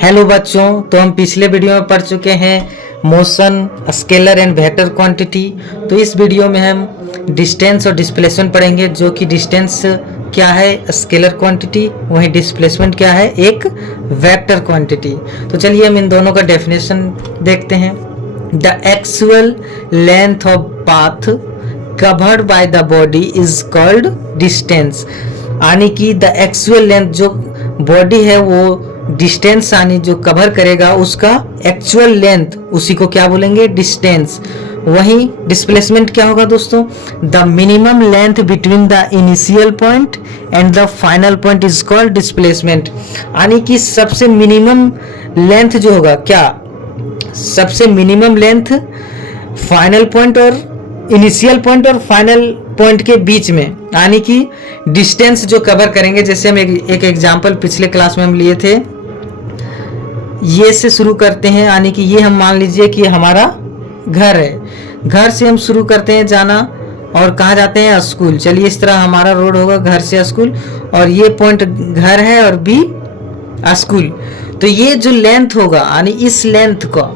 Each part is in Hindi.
हेलो बच्चों, तो हम पिछले वीडियो में पढ़ चुके हैं motion, scalar and vector quantity. तो इस वीडियो में हम डिस्टेंस और डिस्प्लेसमेंट पढ़ेंगे, जो कि डिस्टेंस क्या है स्केलर क्वांटिटी, वहीं डिस्प्लेसमेंट क्या है एक वेक्टर क्वांटिटी। तो चलिए हम इन दोनों का डेफिनेशन देखते हैं। The actual length of path covered by the body is called distance. यानी कि द एक्चुअल लेंथ जो बॉडी है वो डिस्टेंस यानी जो कवर करेगा उसका एक्चुअल लेंथ, उसी को क्या बोलेंगे डिस्टेंस। वहीं डिस्प्लेसमेंट क्या होगा दोस्तों, the minimum length between the initial point and the final point is called displacement. यानी कि सबसे मिनिमम लेंथ जो होगा, क्या सबसे मिनिमम लेंथ फाइनल पॉइंट और इनिशियल पॉइंट और फाइनल पॉइंट के बीच में, यानी कि डिस्टेंस जो कवर करेंगे। जैसे हम एक एग्जांपल पिछले क्लास में हम लिए थे, ये से शुरू करते हैं, यानी कि ये हम मान लीजिए कि हमारा घर है, घर से हम शुरू करते हैं जाना और कहाँ जाते हैं स्कूल। चलिए इस तरह हमारा रोड होगा घर से स्कूल, और ये पॉइंट घर है और बी स्कूल। तो ये जो लेंथ होगा, यानी इस लेंथ का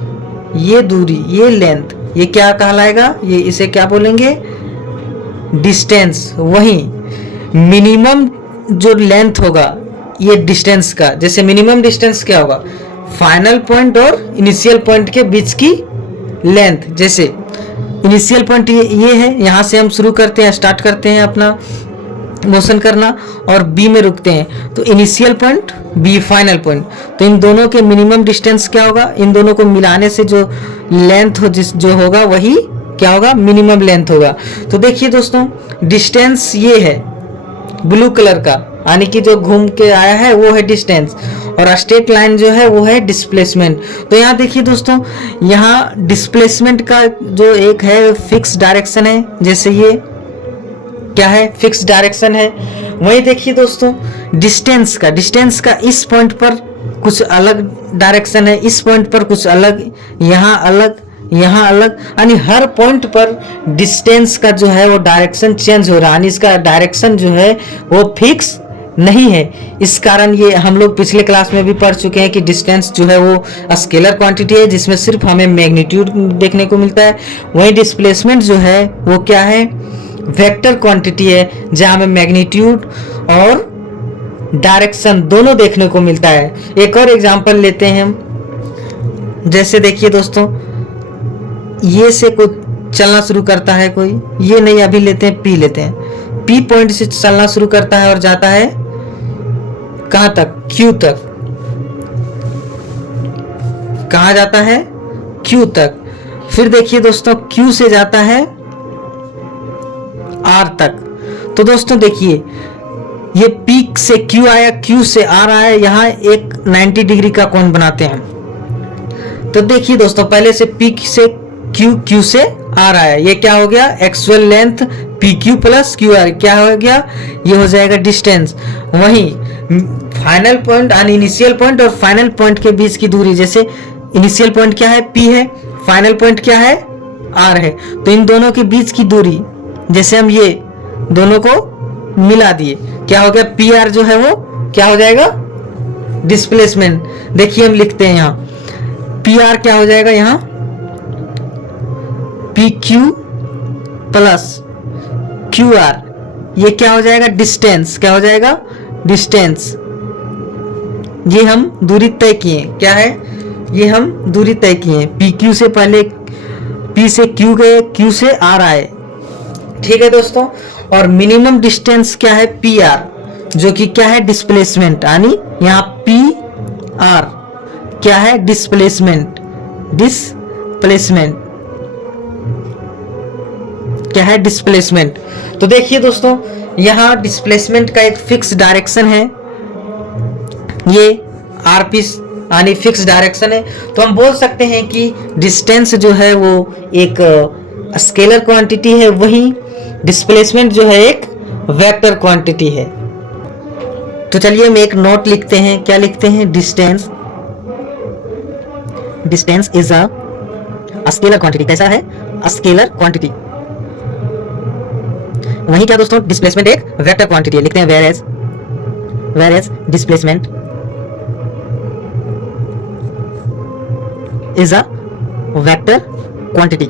ये दूरी, ये लेंथ, ये क्या कहलाएगा, ये इसे क्या बोलेंगे डिस्टेंस। वहीं मिनिमम जो लेंथ होगा ये डिस्टेंस का, जैसे मिनिमम डिस्टेंस क्या होगा फाइनल पॉइंट और इनिशियल पॉइंट के बीच की लेंथ। जैसे इनिशियल पॉइंट ये है, यहाँ से हम शुरू करते हैं, स्टार्ट करते हैं अपना मोशन करना और बी में रुकते हैं, तो initial point B final point. तो इन दोनों के मिनिमम डिस्टेंस क्या होगा, इन दोनों को मिलाने से जो लेंथ हो जो होगा वही क्या होगा मिनिमम लेंथ होगा। तो देखिए दोस्तों, डिस्टेंस ये है ब्लू कलर का, यानी कि जो घूम के आया है वो है डिस्टेंस, और स्ट्रेट लाइन जो है वो है डिस्प्लेसमेंट। तो यहाँ देखिए दोस्तों, यहाँ डिस्प्लेसमेंट का जो एक है फिक्स डायरेक्शन है, जैसे ये क्या है फिक्स डायरेक्शन है। वही देखिए दोस्तों, डिस्टेंस का इस पॉइंट पर कुछ अलग डायरेक्शन है, इस पॉइंट पर कुछ अलग, यहाँ अलग, यहाँ अलग, यानी हर पॉइंट पर डिस्टेंस का जो है वो डायरेक्शन चेंज हो रहा है, यानी इसका डायरेक्शन जो है वो फिक्स नहीं है। इस कारण ये हम लोग पिछले क्लास में भी पढ़ चुके हैं कि डिस्टेंस जो है वो स्केलर क्वांटिटी है, जिसमें सिर्फ हमें मैग्नीट्यूड देखने को मिलता है। वहीं डिस्प्लेसमेंट जो है वो क्या है वेक्टर क्वांटिटी है, जहां हमें मैग्नीट्यूड और डायरेक्शन दोनों देखने को मिलता है। एक और एग्जांपल लेते हैं हम, जैसे देखिए दोस्तों, ये से कुछ चलना शुरू करता है कोई, ये नहीं अभी लेते हैं पी लेते हैं, पी पॉइंट से चलना शुरू करता है और जाता है कहां तक, क्यू तक। कहां जाता है क्यू तक। फिर देखिए दोस्तों, क्यू से जाता है आर तक। तो दोस्तों देखिए, ये पी से क्यू आया, क्यू से आर आया, यहां एक 90 डिग्री का कोण बनाते हैं। तो देखिए दोस्तों, पहले से पी से क्यू, क्यू से आर आया, ये क्या हो गया actual length P Q plus Q R, क्या हो गया ये हो जाएगा डिस्टेंस। वहीं फाइनल पॉइंट यानी इनिशियल पॉइंट और फाइनल पॉइंट के बीच की दूरी, जैसे इनिशियल पॉइंट क्या है पी है, फाइनल पॉइंट क्या है आर है, तो इन दोनों के बीच की दूरी, जैसे हम ये दोनों को मिला दिए, क्या हो गया पी आर जो है वो क्या हो जाएगा डिस्प्लेसमेंट। देखिए हम लिखते हैं यहाँ पी आर क्या हो जाएगा, यहाँ P Q plus Q R, ये क्या हो जाएगा डिस्टेंस, क्या हो जाएगा डिस्टेंस। ये हम दूरी तय किए, क्या है ये हम दूरी तय किए, पी क्यू से पहले पी से क्यू गए, क्यू से आर आए, ठीक है दोस्तों। और मिनिमम डिस्टेंस क्या है पी आर, जो कि क्या है डिस्प्लेसमेंट, यानी यहाँ पी आर क्या है डिस्प्लेसमेंट, डिस्प्लेसमेंट क्या है डिस्प्लेसमेंट। तो देखिए दोस्तों, यहाँ डिस्प्लेसमेंट का एक फिक्स डायरेक्शन है, ये आरपी यानी फिक्स डायरेक्शन है। तो हम बोल सकते हैं कि डिस्टेंस जो है वो एक स्केलर क्वांटिटी है, वहीं डिस्प्लेसमेंट जो है एक वेक्टर क्वांटिटी है। तो चलिए हम एक नोट लिखते हैं, क्या लिखते हैं distance is a scalar quantity. कैसा है स्केलर क्वांटिटी। वहीं क्या दोस्तों डिस्प्लेसमेंट एक वेक्टर क्वांटिटी है, लिखते हैं whereas displacement is a vector quantity.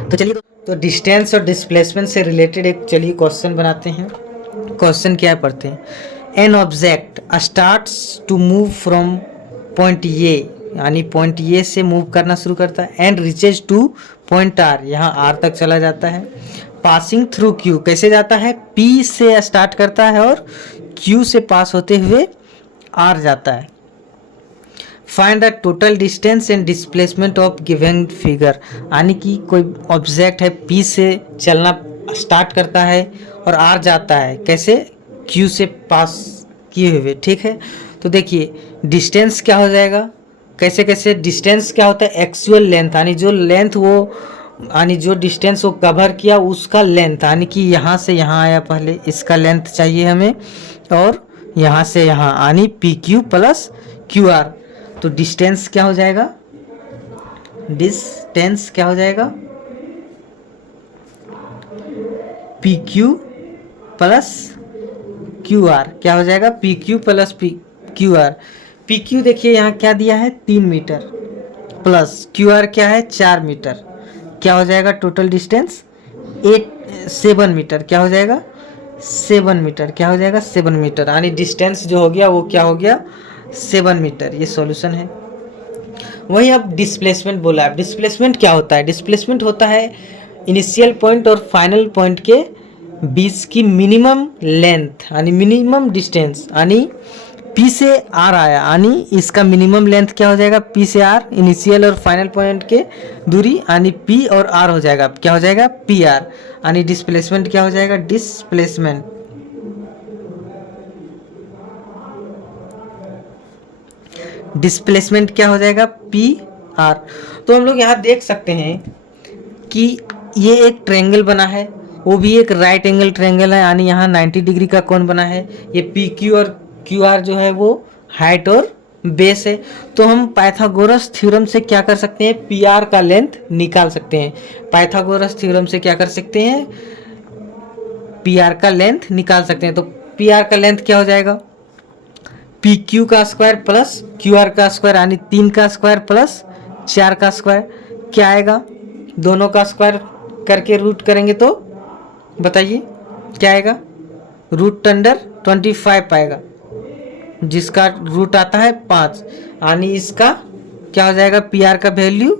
तो चलिए तो डिस्टेंस और डिस्प्लेसमेंट से रिलेटेड एक चलिए क्वेश्चन बनाते हैं। क्वेश्चन क्या है पढ़ते हैं। An object starts to move from point A, यानी पॉइंट ए से मूव करना शुरू करता है, and reaches to point R, यहाँ आर तक चला जाता है। पासिंग थ्रू क्यू, कैसे जाता है, पी से स्टार्ट करता है और क्यू से पास होते हुए आर जाता है। Find the total distance and displacement of given figure, यानी कि कोई ऑब्जेक्ट है पी से चलना स्टार्ट करता है और आर जाता है, कैसे, क्यू से पास किए हुए। ठीक है, तो देखिए डिस्टेंस क्या हो जाएगा, कैसे कैसे डिस्टेंस क्या होता है, एक्चुअल लेंथ, यानी जो लेंथ वो, यानी जो डिस्टेंस वो कवर किया उसका लेंथ, यानी कि यहाँ से यहाँ आया पहले, इसका लेंथ चाहिए हमें, और यहाँ से यहाँ, यानी P Q plus Q R. तो डिस्टेंस क्या हो जाएगा, डिस्टेंस क्या हो जाएगा, P Q plus Q R, क्या हो जाएगा, P Q plus P Q R. P Q देखिए यहाँ क्या दिया है 3 मीटर, प्लस क्यू आर क्या है 4 मीटर, क्या हो जाएगा टोटल डिस्टेंस 7 मीटर, क्या हो जाएगा 7 मीटर, क्या हो जाएगा 7 मीटर, यानी डिस्टेंस जो हो गया वो क्या हो गया 7 मीटर। ये सॉल्यूशन है। वहीं अब डिस्प्लेसमेंट बोला है। डिस्प्लेसमेंट क्या होता है, डिस्प्लेसमेंट होता है इनिशियल पॉइंट और फाइनल पॉइंट के बीच की मिनिमम लेंथ, यानी मिनिमम डिस्टेंस, यानी पी से आर आया, यानी इसका मिनिमम लेंथ क्या हो जाएगा, पी से आर, इनिशियल और फाइनल पॉइंट के दूरी, यानी पी और आर हो जाएगा, क्या हो जाएगा पी आर, यानी डिस्प्लेसमेंट क्या हो जाएगा, डिस्प्लेसमेंट डिस्प्लेसमेंट क्या हो जाएगा पी आर। तो हम लोग यहाँ देख सकते हैं कि ये एक ट्रायंगल बना है, वो भी एक राइट एंगल ट्रायंगल है, यानी यहाँ 90 डिग्री का कोण बना है। ये पी क्यू और क्यू आर जो है वो हाइट और बेस है। तो हम पाइथागोरस थ्योरम से क्या कर सकते हैं, पी आर का लेंथ निकाल सकते हैं। पाइथागोरस थ्योरम से क्या कर सकते हैं, पी आर का लेंथ निकाल सकते हैं। तो पी आर का लेंथ क्या हो जाएगा, पी क्यू का स्क्वायर प्लस क्यू आर का स्क्वायर, यानी 3 का स्क्वायर प्लस 4 का स्क्वायर, क्या आएगा, दोनों का स्क्वायर करके रूट करेंगे तो बताइए क्या आएगा, रूट अंडर 25 आएगा, जिसका रूट आता है 5, यानी इसका क्या हो जाएगा, पी आर का वैल्यू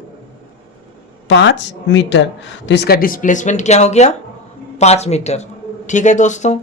5 मीटर। तो इसका डिस्प्लेसमेंट क्या हो गया 5 मीटर। ठीक है दोस्तों।